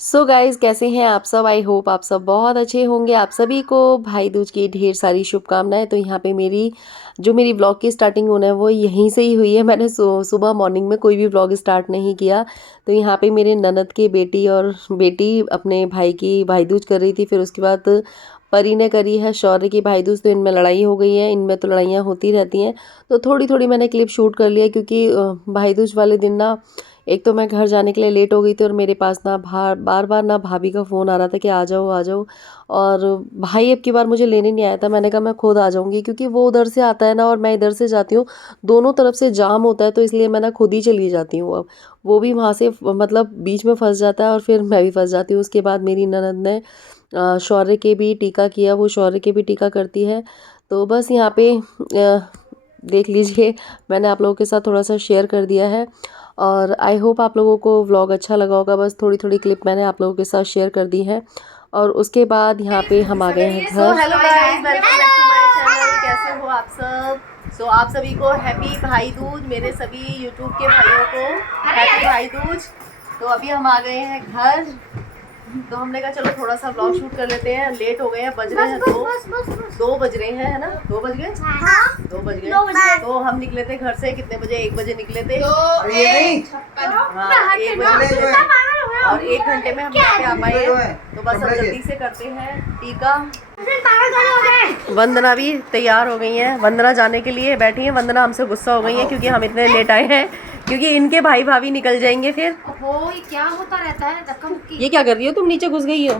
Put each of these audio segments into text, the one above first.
So guys, कैसे हैं आप सब। आई होप आप सब बहुत अच्छे होंगे। आप सभी को भाई दूज की ढेर सारी शुभकामनाएं। तो यहाँ पे मेरी ब्लॉग की स्टार्टिंग होना है वो यहीं से ही हुई है। मैंने सुबह मॉर्निंग में कोई भी ब्लॉग स्टार्ट नहीं किया। तो यहाँ पे मेरे ननद की बेटी और बेटी अपने भाई की भाई दूज कर रही थी। फिर उसके बाद परी ने करी है शौर्य की भाई दूज। तो इनमें लड़ाई हो गई है, इनमें तो लड़ाइयाँ होती रहती हैं। तो थोड़ी थोड़ी मैंने क्लिप शूट कर लिया क्योंकि भाई दूज वाले दिन ना एक तो मैं घर जाने के लिए लेट हो गई थी और मेरे पास ना बार बार ना भाभी का फ़ोन आ रहा था कि आ जाओ आ जाओ। और भाई अब की बार मुझे लेने नहीं आया था। मैंने कहा मैं खुद आ जाऊंगी क्योंकि वो उधर से आता है ना और मैं इधर से जाती हूँ। दोनों तरफ से जाम होता है तो इसलिए मैं ना खुद ही चली जाती हूँ। अब वो भी वहाँ से मतलब बीच में फंस जाता है और फिर मैं भी फंस जाती हूँ। उसके बाद मेरी ननद ने शौर्य के भी टीका किया, वो शौर्य के भी टीका करती है। तो बस यहाँ पे देख लीजिए, मैंने आप लोगों के साथ थोड़ा सा शेयर कर दिया है और आई होप आप लोगों को व्लॉग अच्छा लगा होगा। बस थोड़ी थोड़ी क्लिप मैंने आप लोगों के साथ शेयर कर दी है। और उसके बाद यहाँ पे हम आ गए हैं घर। Hello guys, welcome back to my channel. कैसे हो आप सब। आप सभी को हैप्पी भाई दूज। मेरे सभी यूट्यूब के भाइयों को हैप्पी भाई दूज। तो अभी हम आ गए हैं घर। तो हमने कहा चलो थोड़ा सा व्लॉग शूट कर लेते हैं। लेट हो गए हैं, बज रहे हैं दो बज रहे हैं, है ना। 2 बज गए। 2 बज गए। तो हम निकले थे घर से कितने बजे, 1 बजे निकले थे। हाँ, 1 बजे निकले थे और 1 घंटे में हम यहाँ पे आ पाए हैं। तो बस अब जल्दी से करते हैं टीका। वंदना भी तैयार हो गई हैं। वंदना जाने के लिए बैठी है। वंदना हमसे गुस्सा हो गई है क्योंकि हम इतने लेट आए हैं, क्योंकि इनके भाई भाभी निकल जाएंगे फिर। ये क्या होता रहता है धक्का मुक्की। ये क्या कर रही हो तुम, नीचे घुस गई हो।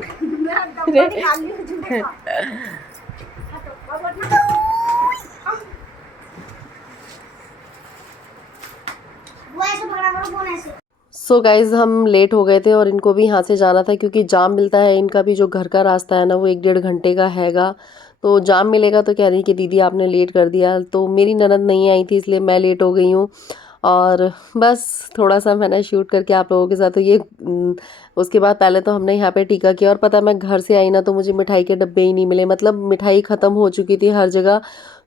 सो गाइज, हम लेट हो गए थे और इनको भी यहाँ से जाना था क्योंकि जाम मिलता है। इनका भी जो घर का रास्ता है ना वो 1 डेढ़ घंटे का हैगा। तो जाम मिलेगा तो कह रही कि दीदी आपने लेट कर दिया। तो मेरी ननद नहीं आई थी इसलिए मैं लेट हो गई हूँ। और बस थोड़ा सा मैंने शूट करके आप लोगों के साथ तो ये उसके बाद पहले तो हमने यहाँ पे टीका किया। और पता मैं घर से आई ना तो मुझे मिठाई के डब्बे ही नहीं मिले, मतलब मिठाई ख़त्म हो चुकी थी हर जगह।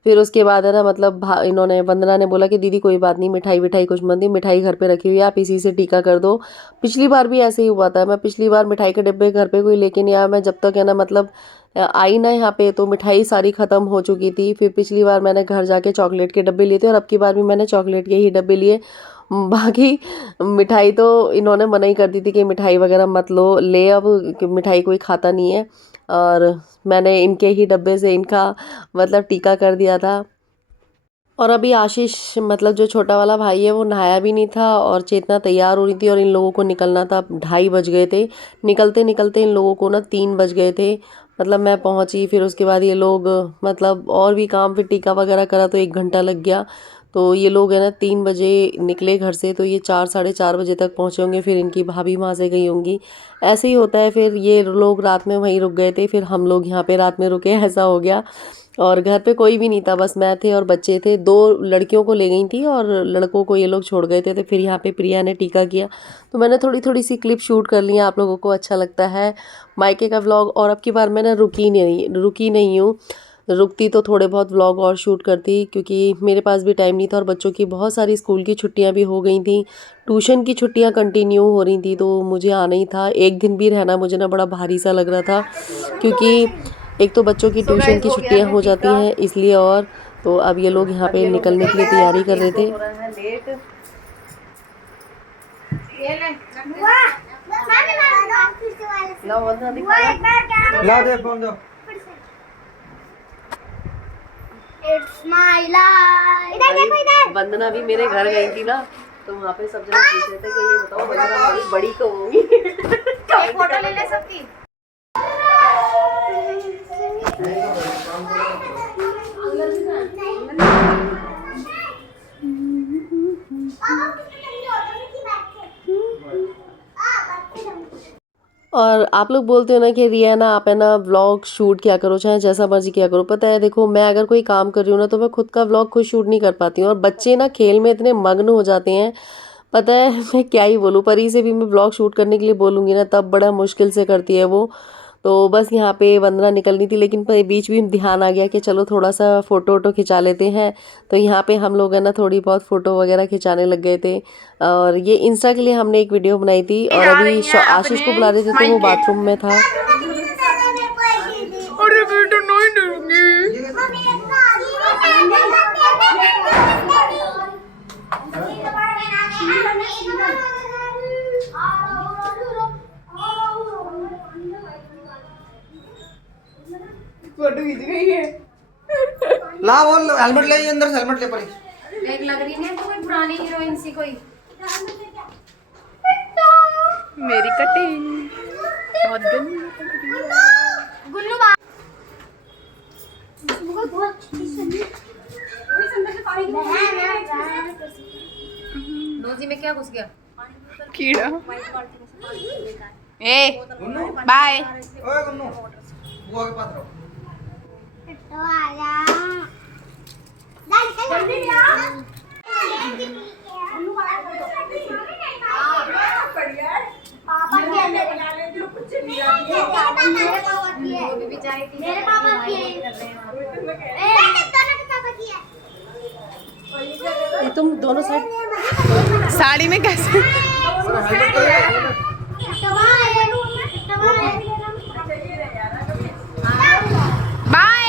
फिर उसके बाद है ना, मतलब इन्होंने वंदना ने बोला कि दीदी कोई बात नहीं, मिठाई विठाई कुछ मत दी, मिठाई घर पे रखी हुई है, आप इसी से टीका कर दो। पिछली बार भी ऐसे ही हुआ था। मैं पिछली बार मिठाई के डब्बे घर पे कोई लेके नहीं आया। मैं जब तक है ना, मतलब आई ना यहाँ पे तो मिठाई सारी ख़त्म हो चुकी थी। फिर पिछली बार मैंने घर जाके चॉकलेट के डब्बे लिए थे और अब की बार भी मैंने चॉकलेट के ही डब्बे लिए। बाकी मिठाई तो इन्होंने मना ही कर दी थी कि मिठाई वगैरह मत लो ले, अब मिठाई कोई खाता नहीं है। और मैंने इनके ही डब्बे से इनका मतलब टीका कर दिया था। और अभी आशीष, मतलब जो छोटा वाला भाई है, वो नहाया भी नहीं था और चेतना तैयार हो रही थी और इन लोगों को निकलना था। 2:30 बज गए थे। निकलते निकलते इन लोगों को ना 3 बज गए थे। मतलब मैं पहुंची, फिर उसके बाद ये लोग मतलब और भी काम, फिर टीका वगैरह करा तो 1 घंटा लग गया। तो ये लोग है ना 3 बजे निकले घर से, तो ये 4 साढ़े 4 बजे तक पहुँचे होंगे। फिर इनकी भाभी वहाँ से गई होंगी। ऐसे ही होता है। फिर ये लोग रात में वहीं रुक गए थे, फिर हम लोग यहाँ पे रात में रुके, ऐसा हो गया। और घर पे कोई भी नहीं था, बस मैं थे और बच्चे थे। 2 लड़कियों को ले गई थी और लड़कों को ये लोग छोड़ गए थे। तो फिर यहाँ पे प्रिया ने टीका किया। तो मैंने थोड़ी थोड़ी सी क्लिप शूट कर ली। आप लोगों को अच्छा लगता है मायके का व्लॉग। और अब की बार मैंने रुकी नहीं हूँ। रुकती तो थोड़े बहुत व्लॉग और शूट करती, क्योंकि मेरे पास भी टाइम नहीं था और बच्चों की बहुत सारी स्कूल की छुट्टियां भी हो गई थी। ट्यूशन की छुट्टियां कंटिन्यू हो रही थी तो मुझे आना ही था। एक दिन भी रहना मुझे ना बड़ा भारी सा लग रहा था, क्योंकि एक तो बच्चों की ट्यूशन गाइस, की हो गया छुट्टियां है हो जाती टीका। हैं इसलिए। और तो अब ये लोग यहाँ अब पे ये लोग निकलने निकल के लिए गए हैं, तैयारी कर रहे एक तो थे। हो रहा है लेट। ला वंदना दिखा। ला दे फोन दो। It's my life. इधर देखो इधर। वंदना भी मेरे घर गई थी ना, तो वहाँ पे सब जन पूछ रहे थे कि ये बताओ वंदना भाभी बड़ी कब होगी। एक फोटो ले ले सबकी। और आप लोग बोलते हो ना कि रिया ना, आप है ना व्लॉग शूट किया करो, चाहे जैसा मर्जी किया करो। पता है देखो, मैं अगर कोई काम कर रही हूँ ना तो मैं खुद का व्लॉग खुद शूट नहीं कर पाती हूँ। और बच्चे ना खेल में इतने मग्न हो जाते हैं, पता है मैं क्या ही बोलूँ। परी से भी मैं व्लॉग शूट करने के लिए बोलूँगी ना तब बड़ा मुश्किल से करती है वो। तो बस यहाँ पे वंदना निकलनी थी, लेकिन बीच में ध्यान आ गया कि चलो थोड़ा सा फ़ोटो वोटो खिंचा लेते हैं। तो यहाँ पे हम लोग है ना थोड़ी बहुत फ़ोटो वगैरह खिंचाने लग गए थे। और ये इंस्टा के लिए हमने एक वीडियो बनाई थी। और अभी आशीष को बुला रहे थे तो वो बाथरूम में था। फोटो खींच गई है। ला वो हेलमेट ले अंदर से हेलमेट ले पड़ी। एक लग रही है तो कोई पुरानी हीरोइन सी कोई। मेरी कटिंग बहुत गंदी गुल्लू बा बहुत अच्छी सुनी। नोजी में क्या घुस गया? कीड़ा। ए बाय। ओए गुन्नू बुआ के पास रहो। तो आजा जल्दी आ पापा के अंदर बना ले जो कुछ नहीं आ मेरे पापा की है वो भी जाए थी, मेरे पापा की है ए दोनों के पापा की है। ये तुम दोनों साइड साड़ी में कैसे? बाय।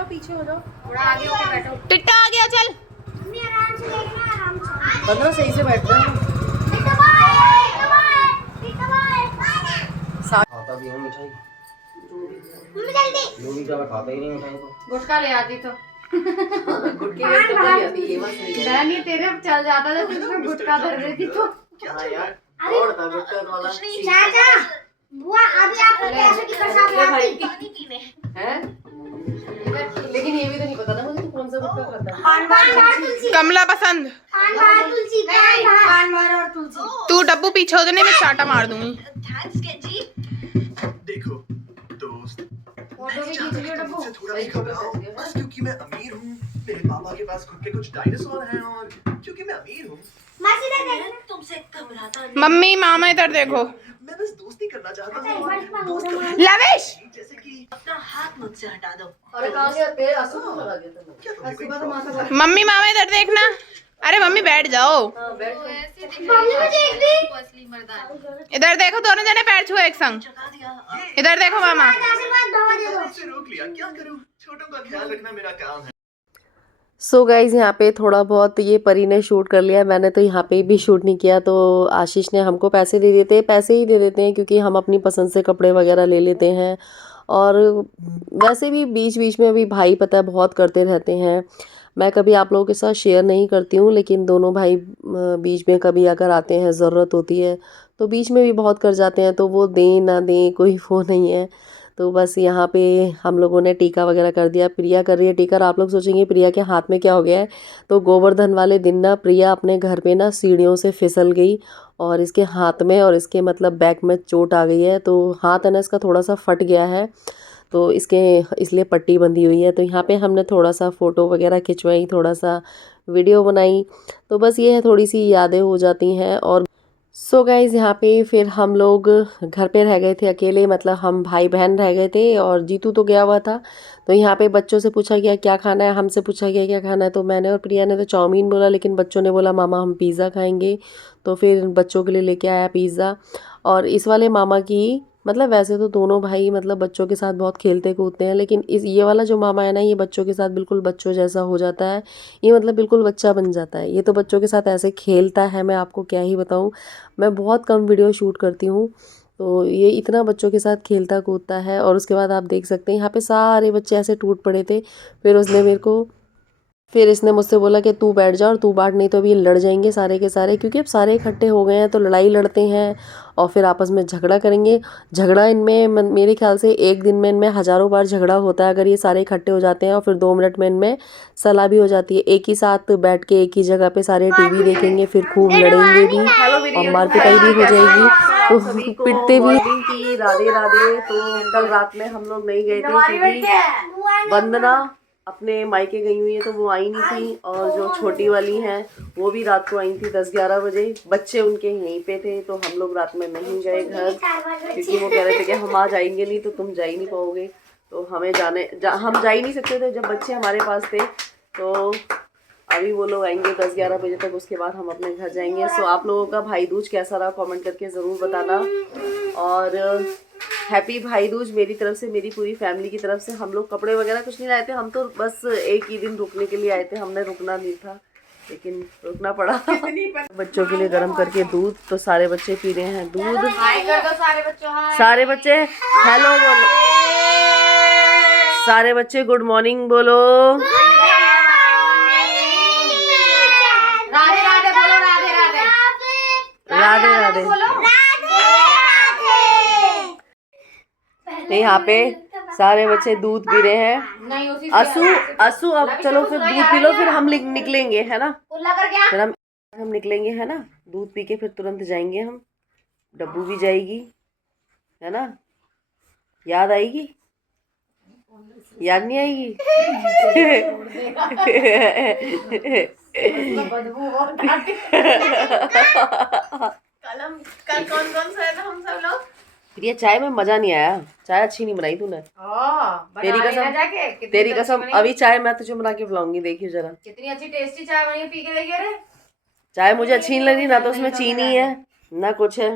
पीछे हो जाओ, थोड़ा आगे होके बैठो। टिट्टा आ गया, चल। वंदना सही से बैठ जा। खाता भी हूं मिठाई। जो भी मैं खाता ही नहीं मिठाई तो। गुटखा ले आती तो गुटके में तो नहीं आती, ये मत सही है। नहीं तेरे चल जाता था, तुझमें गुटखा धर देती तो। हाँ यार, और था गुटका वाला चाचा बुआ अभी आपको कैसे की कसम है हैं? लेकिन ये भी तो नहीं पता ना मुझे कौन सा गुटका खाता है। पान बार तुलसी कमला पसंद। पान बार तुलसी पान बार और तुलसी। तू डब्बू पीछे हो जाने में चाटा मार दूंगी। देखो दोस्त, फोटो भी खींच लियो डब्बू। मुझसे थोड़ा भी घबराओ बस, क्योंकि मैं अमीर हूँ, मेरे पापा के पास खुद के कुछ डायनासोर हैं, और क्योंकि मैं अमीर हूँ मासी देख तुमसे घबराता नहीं। मम्मी मामा इधर देखो। मैं बस दोस्ती करना चाहता हूँ, दोस्त लविश जैसे कि अपना हाथ मुझसे हटा दो। अरे कहाँ गया तेरे? आंसू क्यों लगा दिया तुमने? क्या तुम्हें कोई प्रॉब्लम? मम्मी मामा इधर देखना। अरे मम्मी बैठ जाओ, हाँ बैठ। मम्मी मुझे एक भी असली मर्दानी। इधर देखो, दोनों जने पैर छुओ एक संग। जगा दिया। इधर देखो मामा। आशीर्वाद दवा दे दो। से रोक लिया, क्या करूँ? छोटों का ख्याल रखना मेरा काम है। सो गाइज यहाँ पे थोड़ा बहुत ये परी ने शूट कर लिया, मैंने तो यहाँ पे भी शूट नहीं किया। तो आशीष ने हमको पैसे दे देते हैं, पैसे ही दे देते हैं क्योंकि हम अपनी पसंद से कपड़े वगैरह ले लेते हैं। और वैसे भी बीच बीच में भी भाई पता है बहुत करते रहते हैं। मैं कभी आप लोगों के साथ शेयर नहीं करती हूँ, लेकिन दोनों भाई बीच में कभी अगर आते हैं, ज़रूरत होती है तो बीच में भी बहुत कर जाते हैं। तो वो दें ना दें कोई वो नहीं है। तो बस यहाँ पे हम लोगों ने टीका वगैरह कर दिया। प्रिया कर रही है टीका। और आप लोग सोचेंगे प्रिया के हाथ में क्या हो गया है, तो गोवर्धन वाले दिन ना प्रिया अपने घर पे ना सीढ़ियों से फिसल गई और इसके हाथ में और इसके मतलब बैक में चोट आ गई है। तो हाथ है ना इसका थोड़ा सा फट गया है, तो इसके इसलिए पट्टी बंधी हुई है। तो यहाँ पे हमने थोड़ा सा फ़ोटो वगैरह खिंचवाई, थोड़ा सा वीडियो बनाई। तो बस ये है, थोड़ी सी यादें हो जाती हैं। और सो गाइज़ यहाँ पे फिर हम लोग घर पे रह गए थे अकेले, मतलब हम भाई बहन रह गए थे और जीतू तो गया हुआ था। तो यहाँ पे बच्चों से पूछा गया क्या खाना है, हमसे पूछा गया क्या खाना है। तो मैंने और प्रिया ने तो चाउमीन बोला, लेकिन बच्चों ने बोला मामा हम पिज़्ज़ा खाएंगे। तो फिर बच्चों के लिए लेके आया पिज़्ज़ा। और इस वाले मामा की मतलब वैसे तो दोनों भाई मतलब बच्चों के साथ बहुत खेलते कूदते हैं, लेकिन ये वाला जो मामा है ना, ये बच्चों के साथ बिल्कुल बच्चों जैसा हो जाता है। ये मतलब बिल्कुल बच्चा बन जाता है। ये तो बच्चों के साथ ऐसे खेलता है, मैं आपको क्या ही बताऊँ। मैं बहुत कम वीडियो शूट करती हूँ, तो ये इतना बच्चों के साथ खेलता कूदता है। और उसके बाद आप देख सकते हैं यहाँ पे सारे बच्चे ऐसे टूट पड़े थे। फिर इसने मुझसे बोला कि तू बैठ जा और तू बांट, नहीं तो अभी लड़ जाएंगे सारे के सारे, क्योंकि अब सारे इकट्ठे हो गए हैं तो लड़ाई लड़ते हैं और फिर आपस में झगड़ा करेंगे। झगड़ा इनमें मेरे ख्याल से एक दिन में इनमें हज़ारों बार झगड़ा होता है अगर ये सारे इकट्ठे हो जाते हैं। और फिर 2 मिनट में इनमें सलाह भी हो जाती है। एक ही साथ बैठ के एक ही जगह पे सारे टीवी देखेंगे, फिर खूब लड़ेंगे भी और मार पिटाई भी हो जाएगी। तो पिटते भी की राधे राधे। तो कल रात में हम लोग नहीं गए थे क्योंकि वंदना अपने मायके गई हुई है तो वो आई नहीं थी, और जो छोटी वाली हैं वो भी रात को आई थी 10-11 बजे। बच्चे उनके यहीं पे थे तो हम लोग रात में नहीं गए घर, क्योंकि वो कह रहे थे कि हम आज आएंगे नहीं तो तुम जा ही नहीं पाओगे, तो हमें हम जा ही नहीं सकते थे जब बच्चे हमारे पास थे। तो अभी वो लोग आएंगे 10-11 बजे तक, उसके बाद हम अपने घर जाएंगे। सो आप लोगों का भाई दूज कैसा रहा कमेंट करके ज़रूर बताना, और हैप्पी भाई दूज मेरी तरफ से, मेरी पूरी फैमिली की तरफ से। हम लोग कपड़े वगैरह कुछ नहीं लाए थे, हम तो बस एक ही दिन रुकने के लिए आए थे, हमने रुकना नहीं था लेकिन रुकना पड़ा। बच्चों के लिए गर्म करके दूध, तो सारे बच्चे पी रहे हैं दूध। हाय कर दो सारे बच्चों, हाय। सारे बच्चे हेलो बोलो, सारे बच्चे गुड मॉर्निंग बोलो। राधे राधे बोलो, राधे राधे, राधे राधे। तो यहाँ पे सारे बच्चे दूध पी रहे हैं। नहीं उसी असू अब चलो फिर दूध पी लो, फिर हम निकलेंगे है ना, कुल्ला कर क्या? फिर हम निकलेंगे है ना, दूध पी के फिर तुरंत जाएंगे हम। डब्बू भी जाएगी है ना, याद आएगी, याद नहीं आएगी? बदबू और कलम कल कौन कौन सा है था हम सब लोग। प्रिया चाय में मजा नहीं आया, चाय अच्छी नहीं बनाई तूने। तेरी कसम, तेरी कसम। अभी चाय मैं तुझे बना के पिलाऊंगी, देखियो जरा कितनी अच्छी टेस्टी चाय बनी है, पी के देखिए। अरे चाय मुझे अच्छी नहीं लगी, ना तो उसमें चीनी है ना कुछ है,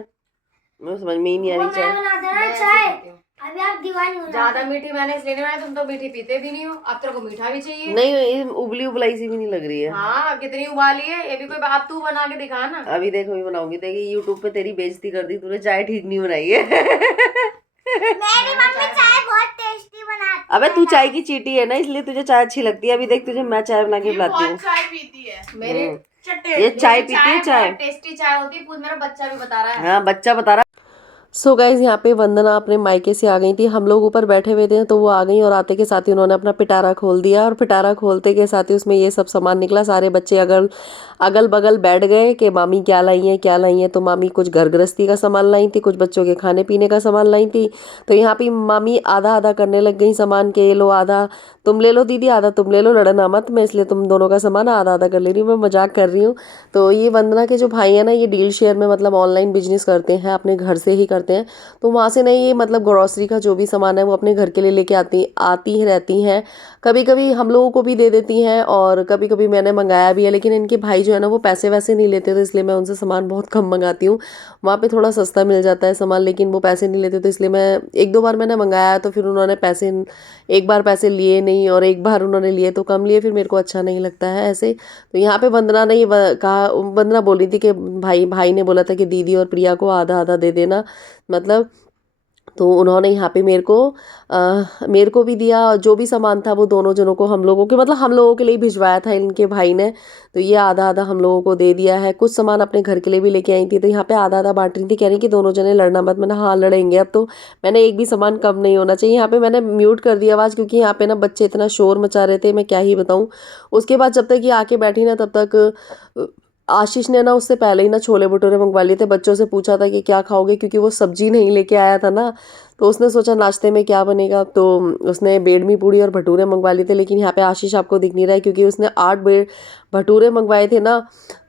मुझे समझ में ही नहीं आ रही चाय। अभी आप दीवानी हो ज्यादा मीठी मैंने इसलिए नहीं बनाई, तुम तो मीठी पीते भी नहीं हो, अब तेरे को मीठा भी चाहिए। नहीं उबली उबलाई सी भी नहीं लग रही है। हाँ कितनी उबाली है, ये भी कोई बात, तू बना के दिखा ना। अभी देखो अभी बनाऊंगी, देखिए यूट्यूब पे तेरी बेइज्जती कर दी तूने, चाय ठीक नहीं बनाई है। मेरी मम्मी चाय बहुत टेस्टी बनाती है। अबे तू चाय की चीटी है ना, इसलिए तुझे चाय अच्छी लगती है। अभी देख तुझे मैं चाय बना के पिलाती हूँ। चाय पीती है मेरे, ये चाय पीती है, चाय टेस्टी चाय होती है, मेरा बच्चा भी बता रहा है। हाँ बच्चा बता रहा। सो गाइज यहाँ पे वंदना अपने मायके से आ गई थी, हम लोग ऊपर बैठे हुए थे तो वो आ गई, और आते के साथ ही उन्होंने अपना पिटारा खोल दिया, और पिटारा खोलते के साथ ही उसमें ये सब सामान निकला। सारे बच्चे अगल बगल बैठ गए कि मामी क्या लाई है क्या लाई है। तो मामी कुछ घर गृहस्थी का सामान लाई थी, कुछ बच्चों के खाने पीने का सामान लाई थी। तो यहाँ पे मामी आधा आधा करने लग गई सामान के, लो आधा तुम ले लो दीदी, आधा तुम ले लो, लड़ना मत, मैं इसलिए तुम दोनों का सामान आधा आधा कर ले रही हूँ, मैं मजाक कर रही हूँ। तो ये वंदना के जो भाई है ना, ये डील शेयर में मतलब ऑनलाइन बिजनेस करते हैं, अपने घर से ही करते हैं। तो वहाँ से नहीं, ये मतलब ग्रॉसरी का जो भी सामान है वो अपने घर के लिए लेके आती ही रहती हैं। कभी कभी हम लोगों को भी दे देती हैं, और कभी कभी मैंने मंगाया भी है, लेकिन इनके भाई जो है ना वो पैसे वैसे नहीं लेते, तो इसलिए मैं उनसे सामान बहुत कम मंगाती हूँ। वहाँ पे थोड़ा सस्ता मिल जाता है सामान, लेकिन वो पैसे नहीं लेते, तो इसलिए मैं 1-2 बार मैंने मंगाया, तो फिर उन्होंने एक बार पैसे लिए नहीं, और एक बार उन्होंने लिए तो कम लिए, फिर मेरे को अच्छा नहीं लगता है ऐसे। तो यहाँ पे वंदना ने ये कहा, वंदना बोल रही थी कि भाई ने बोला था कि दीदी और प्रिया को आधा आधा दे देना, मतलब। तो उन्होंने यहाँ पे मेरे को भी दिया, और जो भी सामान था वो दोनों जनों को, हम लोगों के मतलब हम लोगों के लिए भिजवाया था इनके भाई ने। तो ये आधा आधा हम लोगों को दे दिया है। कुछ सामान अपने घर के लिए भी लेके आई थी, तो यहाँ पे आधा आधा बांट रही थी, कह रही कि दोनों जने लड़ना मत। मैंने हाँ लड़ेंगे, अब तो मैंने एक भी सामान कम नहीं होना चाहिए। यहाँ पे मैंने म्यूट कर दिया आवाज़, क्योंकि यहाँ पे ना बच्चे इतना शोर मचा रहे थे, मैं क्या ही बताऊँ। उसके बाद जब तक ये आके बैठी ना, तब तक आशीष ने ना उससे पहले ही ना छोले भटूरे मंगवा लिए थे। बच्चों से पूछा था कि क्या खाओगे, क्योंकि वो सब्जी नहीं लेके आया था ना, तो उसने सोचा नाश्ते में क्या बनेगा, तो उसने बेडमी पूड़ी और भटूरे मंगवा लिए थे। लेकिन यहाँ पे आशीष आपको दिख नहीं रहा है, क्योंकि उसने 8 भटूरे मंगवाए थे ना,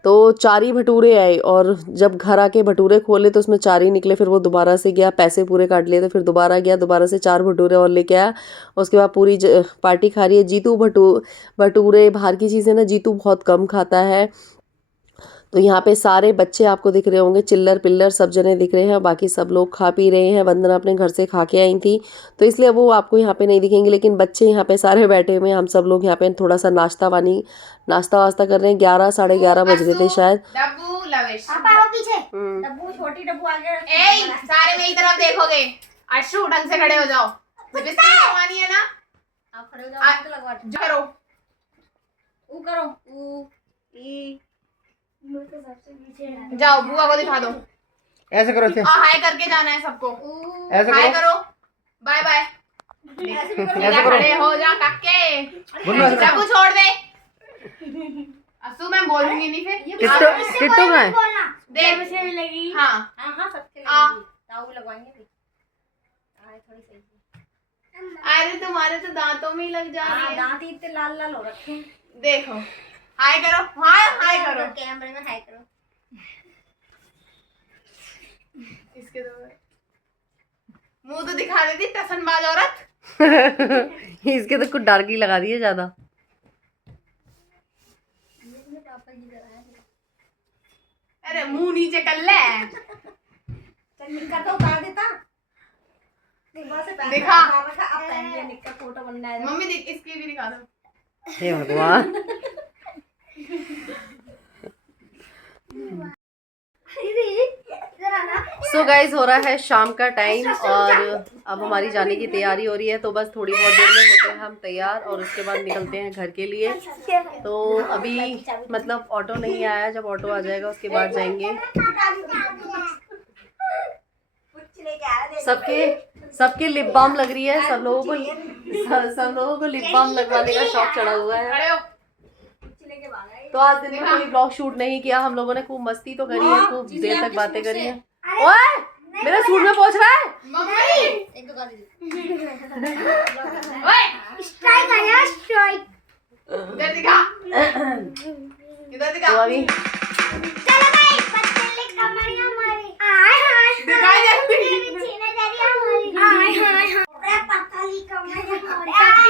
तो 4 ही भटूरे आए, और जब घर आके भटूरे खोले तो उसमें 4 ही निकले। फिर वो दोबारा से गया, पैसे पूरे काट लिए, तो फिर दोबारा गया, दोबारा से 4 भटूरे और लेके आया। उसके बाद पूरी पार्टी खा रही है। जीतू भटूरे बाहर की चीज़ें ना जीतू बहुत कम खाता है। तो यहाँ पे सारे बच्चे आपको दिख रहे होंगे, चिल्लर पिल्लर सब जने दिख रहे हैं, बाकी सब लोग खा पी रहे हैं। वंदना अपने घर से खा के आई थी, तो इसलिए वो आपको यहाँ पे नहीं दिखेंगे, लेकिन बच्चे यहाँ पे सारे बैठे हुए हैं। हम सब लोग यहाँ पे थोड़ा सा नाश्ता वास्ता कर रहे हैं। 11 साढ़े 11 बज रहे थे शायद। डब्बू लविश, पापा वो पीछे डब्बू, छोटी डब्बू आगे। ए सारे मेरी तरफ देखोगे, अशु ढंग से खड़े हो जाओ, बिस्किट लगवानी है ना, आप खड़े हो जाओ, तो लगवा दो। करो ऊ करो, ऊ ई मुझे सबसे पीछे जाओ, बुआ को दिखा दो। ऐसे करो, ऐसे हाय करके जाना है सबको, ऐसे हाय करो, करो, बाय बाय। ऐसे करो। खड़े हो जा काके, डब्बू छोड़ दे। असु मैं बोलूंगी नहीं फिर। किट्टू कहाँ है? देख से मिलेगी। हाँ हाँ सबके लगेगी, ताऊ लगवाएंगे भी। आए थोड़ी सही अरे तुम्हारे तो दांतों में ही लग जा रही है। दांत इतने लाल लाल हो रखे हैं। देखो, हाय करो, हाय हाय करो। कैमरे में हाय करो। इसके तो मुंह तो दिखा देती टसनबाज औरत। इसके तो कुछ डार्क ही लगा दिए ज्यादा। अरे मुंह नीचे कर ले। चल निक्कर तो उतार देता। दिखा। अब पहन लिया निक्कर, फोटो बनना है। मम्मी देख, इसकी भी दिखा दो। हे भगवान। सो गाइज हो रहा है शाम का टाइम और अब हमारी जाने की तैयारी हो रही है, तो बस थोड़ी बहुत देर में होते हैं हम तैयार और उसके बाद निकलते हैं घर के लिए। तो अभी मतलब ऑटो नहीं आया, जब ऑटो आ जाएगा उसके बाद जाएंगे। सबके लिप बाम लग रही है, सब लोगों को लिप बाम लगवाने का शौक चढ़ा हुआ है। अरे तो आज दिन में कोई ब्लॉग शूट नहीं किया हम लोगों ने, खूब मस्ती तो करी है, खूब देर तक बातें करी है। ओए मेरे सूट में पहुंच रहा है। मम्मी एक दो कर दीजिए। ओए स्ट्राइक आया, स्ट्राइक। इधर दिखा, इधर दिखा। तो अभी चलो भाई, पतले कमर हमारी। हाय हाय दिखाई दे। छीने जा रही है हमारी। हाय हाय अरे पतली कमर हमारी।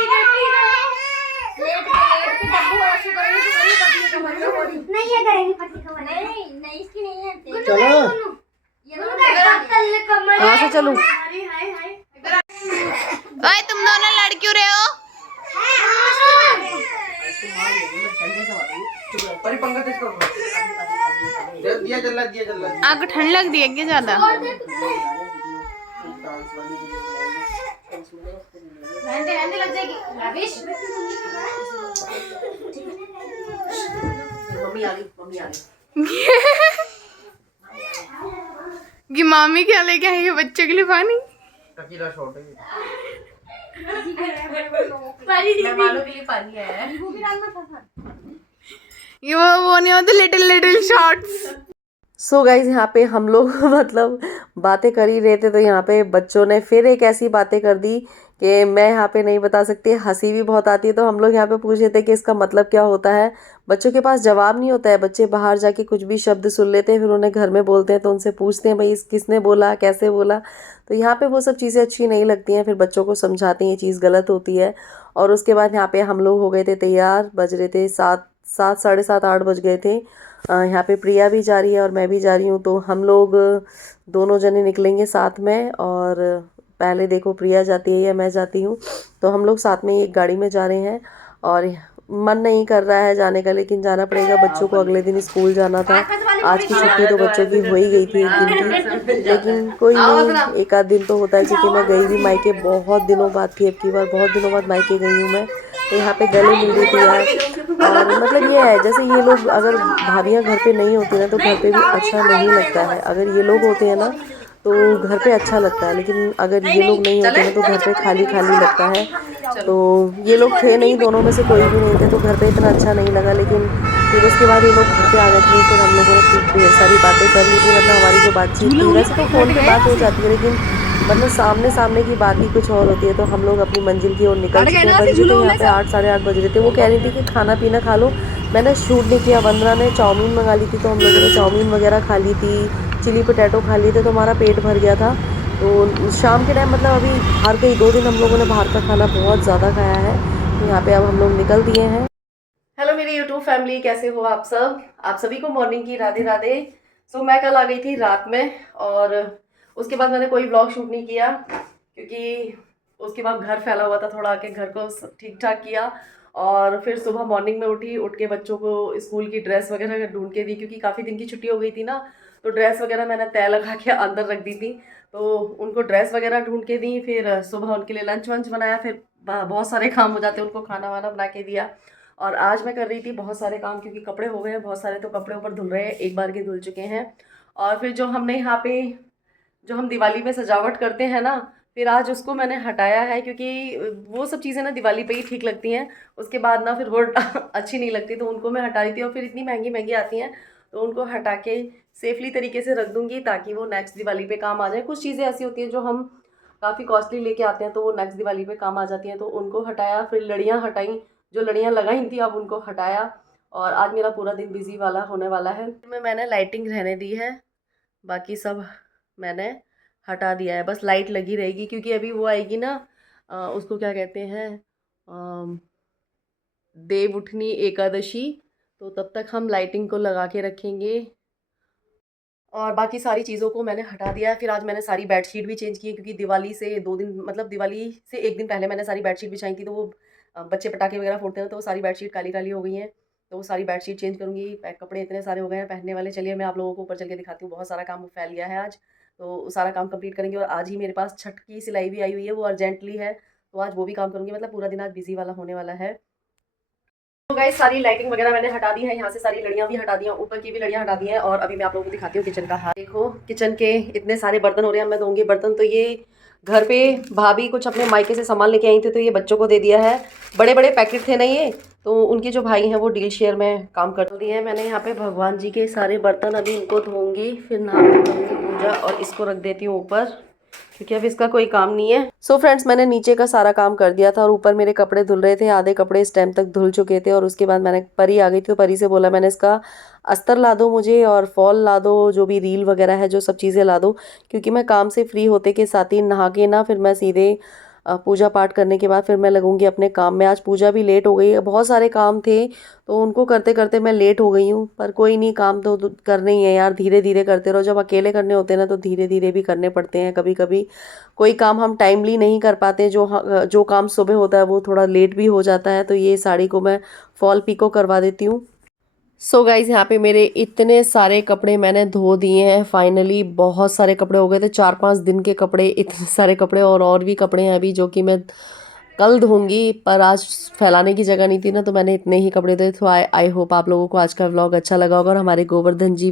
लेट के डब्बू ऐसे करेंगे तो करेंगे पतली कमर हमारी। नहीं ये करेंगे पतली कमर। नहीं इसकी नहीं है। चलो ये पतली कमर। कहाँ से चलूं? ओए तुम दोनों लड़ क्यों रहे हो? परी पंखा तेज करो। दिया जल रहा। आपको ठंड लग रही है क्या ज्यादा? मेहंदी लग जाएगी। रविश मम्मी आ गई। कि मामी क्या लेके आई है बच्चों के लिए पानी? टकीला शॉट है। मेहमानों के लिए पानी आया है। ये वो नहीं होते लिटिल शॉर्ट्स। सो गाइज यहाँ पे हम लोग मतलब बातें कर ही रहे थे, तो यहाँ पे बच्चों ने फिर एक ऐसी बातें कर दी कि मैं यहाँ पे नहीं बता सकती, हंसी भी बहुत आती है। तो हम लोग यहाँ पे पूछ रहे थे कि इसका मतलब क्या होता है। बच्चों के पास जवाब नहीं होता है, बच्चे बाहर जाके कुछ भी शब्द सुन लेते हैं, फिर उन्हें घर में बोलते हैं, तो उनसे पूछते हैं भाई इस किसने बोला, कैसे बोला। तो यहाँ पे वो सब चीज़ें अच्छी नहीं लगती हैं, फिर बच्चों को समझाते हैं ये चीज़ गलत होती है। और उसके बाद यहाँ पे हम लोग हो गए थे तैयार, बज रहे थे 7, साढ़े 7, 8 बज गए थे। यहाँ पे प्रिया भी जा रही है और मैं भी जा रही हूँ, तो हम लोग दोनों जने निकलेंगे साथ में। और पहले देखो प्रिया जाती है या मैं जाती हूँ, तो हम लोग साथ में ही एक गाड़ी में जा रहे हैं। और मन नहीं कर रहा है जाने का, लेकिन जाना पड़ेगा, बच्चों को अगले दिन स्कूल जाना था। आज की छुट्टी तो बच्चों की हो ही गई थी एक दिन की, लेकिन कोई नहीं, एक आध दिन तो होता है। क्योंकि मैं गई भी मायके बहुत दिनों बाद थी, अब की बार बहुत दिनों बाद मायके गई हूँ मैं, तो यहाँ पे गले मिल रही थी यार। और मतलब ये है, जैसे ये लोग अगर भाभियाँ घर पे नहीं होती ना तो घर पे भी अच्छा नहीं लगता है। अगर ये लोग होते हैं ना तो घर पे अच्छा लगता है, लेकिन अगर ये लोग नहीं होते हैं तो घर पे खाली खाली लगता है। तो ये लोग थे नहीं, दोनों में से कोई भी नहीं थे, तो घर पे इतना अच्छा नहीं लगा। लेकिन फिर उसके बाद ये लोग घर पे आ गए थे, फिर हम लोगों ने खूब ढेर सारी बातें कर ली थी। मतलब हमारी जो बातचीत थी, वैसे तो फ़ोन पे बात हो जाती है, लेकिन मतलब सामने की बात ही कुछ और होती है। तो हम लोग अपनी मंजिल की ओर निकल चुके हैं। बज रहे थे यहाँ पे 8, साढ़े 8 बज रहे थे। वो कह रही थी कि खाना पीना खा लो, मैंने शूट नहीं किया। वंदना ने चाउमीन मंगा ली थी, तो हम लोगों ने चाउमीन वगैरह खा ली थी, चिली पोटैटो खा लिए थे, तो हमारा पेट भर गया था। तो शाम के टाइम मतलब अभी बाहर गई, 2 दिन हम लोगों ने बाहर का खाना बहुत ज़्यादा खाया है। तो यहाँ पे अब हम लोग निकल दिए हैं। हेलो मेरी यूट्यूब फैमिली, कैसे हो आप सब? आप सभी को मॉर्निंग की राधे राधे। सो मैं कल आ गई थी रात में, और उसके बाद मैंने कोई ब्लॉग शूट नहीं किया, क्योंकि उसके बाद घर फैला हुआ था थोड़ा, आके घर को ठीक ठाक किया। और फिर सुबह मॉर्निंग में उठ के बच्चों को स्कूल की ड्रेस वगैरह ढूंढ के दी, क्योंकि काफ़ी दिन की छुट्टी हो गई थी ना, तो ड्रेस वगैरह मैंने तय लगा के अंदर रख दी थी। तो उनको ड्रेस वगैरह ढूंढ के दी, फिर सुबह उनके लिए लंच वंच बनाया, फिर बहुत सारे काम हो जाते हैं, उनको खाना वाना बना के दिया। और आज मैं कर रही थी बहुत सारे काम, क्योंकि कपड़े हो गए हैं बहुत सारे, तो कपड़े ऊपर धुल रहे हैं, एक बार के धुल चुके हैं। और फिर जो हमने यहाँ पे जो हम दिवाली में सजावट करते हैं ना, फिर आज उसको मैंने हटाया है, क्योंकि वो सब चीज़ें ना दिवाली पे ही ठीक लगती हैं, उसके बाद ना फिर वो अच्छी नहीं लगती, तो उनको मैं हटा रही थी। और फिर इतनी महंगी महंगी आती हैं, तो उनको हटा के सेफली तरीके से रख दूँगी, ताकि वो नेक्स्ट दिवाली पे काम आ जाए। कुछ चीज़ें ऐसी होती हैं जो हम काफ़ी कॉस्टली लेके आते हैं, तो वो नेक्स्ट दिवाली पे काम आ जाती हैं, तो उनको हटाया। फिर लड़ियाँ हटाई, जो लड़ियाँ लगाई थी अब उनको हटाया। और आज मेरा पूरा दिन बिजी वाला होने वाला है। मैंने लाइटिंग रहने दी है, बाकी सब मैंने हटा दिया है। बस लाइट लगी रहेगी क्योंकि अभी वो आएगी ना, उसको क्या कहते हैं, देव उठनी एकादशी, तो तब तक हम लाइटिंग को लगा के रखेंगे। और बाकी सारी चीज़ों को मैंने हटा दिया है। फिर आज मैंने सारी बेडशीट भी चेंज की है क्योंकि दिवाली से 2 दिन, मतलब दिवाली से 1 दिन पहले मैंने सारी बेडशीट बिछाई थी, तो वो बच्चे पटाखे वगैरह फोड़ते हैं, तो वो सारी बेडशीट काली काली हो गई हैं। तो वो सारी बेडशीट चेंज करूँगी। कपड़े इतने सारे हो गए हैं पहनने वाले। चलिए मैं आप लोगों को ऊपर चल के दिखाती हूँ। बहुत सारा काम फैल गया है आज, तो सारा काम कंप्लीट करेंगे। और आज ही मेरे पास छठ की सिलाई भी आई हुई है, वो अर्जेंटली है, तो आज वो भी काम करूँगी। मतलब पूरा दिन आज बिजी वाला होने वाला है। तो गाइस सारी लाइटिंग वगैरह मैंने हटा दी है, यहाँ से सारी लड़ियाँ भी हटा दी हैं, ऊपर की भी लड़ियाँ हटा दी हैं। और अभी मैं आप लोगों को दिखाती हूँ किचन का हाल। देखो किचन के इतने सारे बर्तन हो रहे हैं। मैं दूंगी बर्तन, तो ये घर पे भाभी कुछ अपने मायके से सामान लेके आई थी, तो ये बच्चों को दे दिया है। बड़े बड़े पैकेट थे ना ये, तो उनके जो भाई हैं वो डील शेयर में काम कर दिए हैं। मैंने यहाँ पे भगवान जी के सारे बर्तन, अभी इनको धोऊंगी, फिर नहा के करूँगी पूजा, और इसको रख देती हूँ ऊपर क्योंकि अब इसका कोई काम नहीं है। सो फ्रेंड्स, मैंने नीचे का सारा काम कर दिया था और ऊपर मेरे कपड़े धुल रहे थे। आधे कपड़े इस टाइम तक धुल चुके थे। और उसके बाद मैंने परी आ गई थी, तो परी से बोला मैंने, इसका अस्तर ला दो मुझे और फॉल ला दो, जो भी रील वगैरह है जो सब चीज़ें ला दो, क्योंकि मैं काम से फ्री होते के साथ ही नहा के ना, फिर मैं सीधे पूजा पाठ करने के बाद फिर मैं लगूंगी अपने काम में। आज पूजा भी लेट हो गई, बहुत सारे काम थे, तो उनको करते करते मैं लेट हो गई हूँ। पर कोई नहीं, काम तो करने ही है यार, धीरे धीरे करते रहो। जब अकेले करने होते हैं ना, तो धीरे धीरे भी करने पड़ते हैं। कभी कभी कोई काम हम टाइमली नहीं कर पाते, जो काम सुबह होता है वो थोड़ा लेट भी हो जाता है। तो ये साड़ी को मैं फॉल पिको करवा देती हूँ। सो गाइज, यहाँ पे मेरे इतने सारे कपड़े मैंने धो दिए हैं फाइनली। बहुत सारे कपड़े हो गए थे, 4-5 दिन के कपड़े, इतने सारे कपड़े। और भी कपड़े हैं अभी जो कि मैं कल धोंगी, पर आज फैलाने की जगह नहीं थी ना, तो मैंने इतने ही कपड़े धोए। तो आई होप आप लोगों को आज का व्लॉग अच्छा लगा होगा। और हमारे गोवर्धन जी